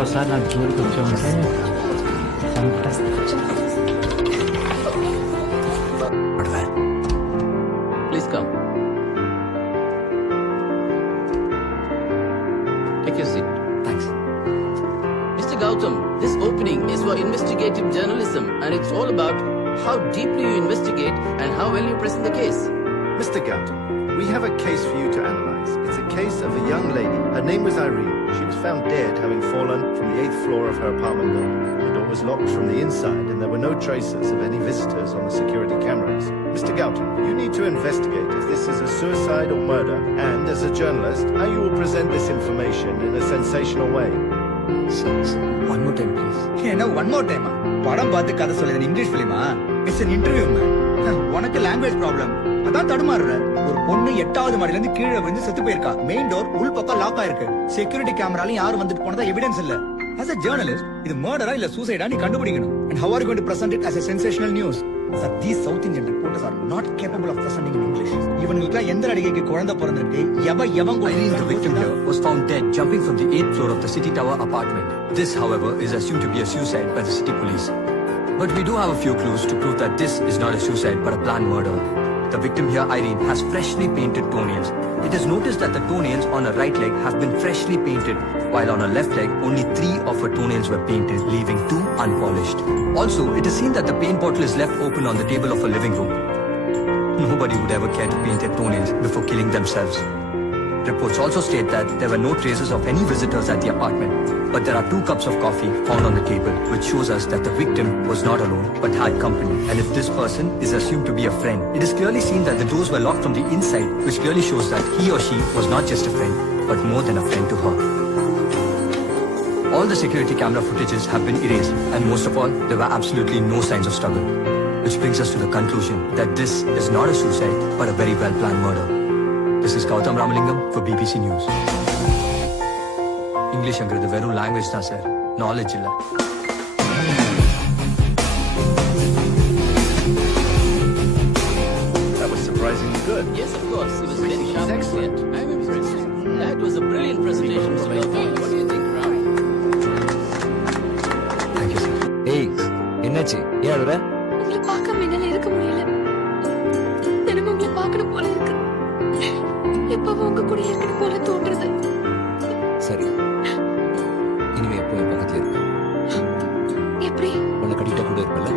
cosa naggiunge fantastico. Please come. Take your seat. Thanks. Mr. Gautam, this opening is for investigative journalism and it's all about how deeply you investigate and how well you present the case. Mr. Gautam, we have a case for you to analyze. It's a case of a young lady. Her name was Irene. She was found dead, having fallen from the 8th floor of her apartment building. The door was locked from the inside and there were no traces of any visitors on the security cameras. Mr. Gautam, you need to investigate if this is a suicide or murder and, as a journalist, how you will present this information in a sensational way. One more time, please. என்ன one more டைமா? படம் பார்த்து கதை சொல்லுது English பிலிமா? It's an interview man. உனக்கு language problem. அதான் தடுமாறுற. ஒரு பொண்ணு 8வது மாடியில இருந்து கீழே விழுந்து செத்து போயிருக்கா. மெயின் டோர் உள் பக்கம் லாக் ஆயிருக்கு. செக்யூரிட்டி கேமரால யாரும் வந்துட்டு போனதா எவிடன்ஸ் இல்ல. As a journalist, இது மர்டரா இல்ல சூசைடா நீ கண்டுபிடிக்கணும். And how are you going to present it as a sensational news? Sir, these South Indian reporters are not capable of presenting in English. இவனுக்கு எந்த நடிகைக்கு குழந்தை பிறந்திருக்கு? எவன் Irene, the victim here, was found dead jumping from the 8th floor of the City Tower apartment. This, however, is assumed to be a suicide by the city police. But we do have a few clues to prove that this is not a suicide but a planned murder. The victim here, Irene, has freshly painted toenails. It is noticed that the toenails on her right leg have been freshly painted, while on her left leg, only 3 of her toenails were painted, leaving 2 unpolished. Also, it is seen that the paint bottle is left open on the table of her living room. Nobody would ever care to paint their toenails before killing themselves. Reports also state that there were no traces of any visitors at the apartment, but there are 2 cups of coffee found on the table, which shows us that the victim was not alone, but had company. And if this person is assumed to be a friend, it is clearly seen that the doors were locked from the inside, which clearly shows that he or she was not just a friend, but more than a friend to her. All the security camera footages have been erased, and most of all, there were absolutely no signs of struggle, which brings us to the conclusion that this is not a suicide, but a very well-planned murder. This is Gautam Ramalingam for BBC News. English angradhu verum language da sir, knowledge illa. That was surprisingly good. Yes, of course. It was very sharp. Excellent. I'm impressed. That was a brilliant presentation, Mr. Gautam. What do you think, Ram? Thank you, sir. ஏய் என்னாச்சு ஏன் அழுற? உங்களை பார்க்காம என்னால இருக்க முடியல. தினமும் உங்களை பார்க்கணும் போல இருக்கு. எப்பவும் உங்க கூட இருக்கணும் போல தோன்றுது. சரி இனிமே எப்போ என் பக்கத்துல இருக்கு. எப்படி? உன்னை கட்டிட்ட கூட இருப்பல.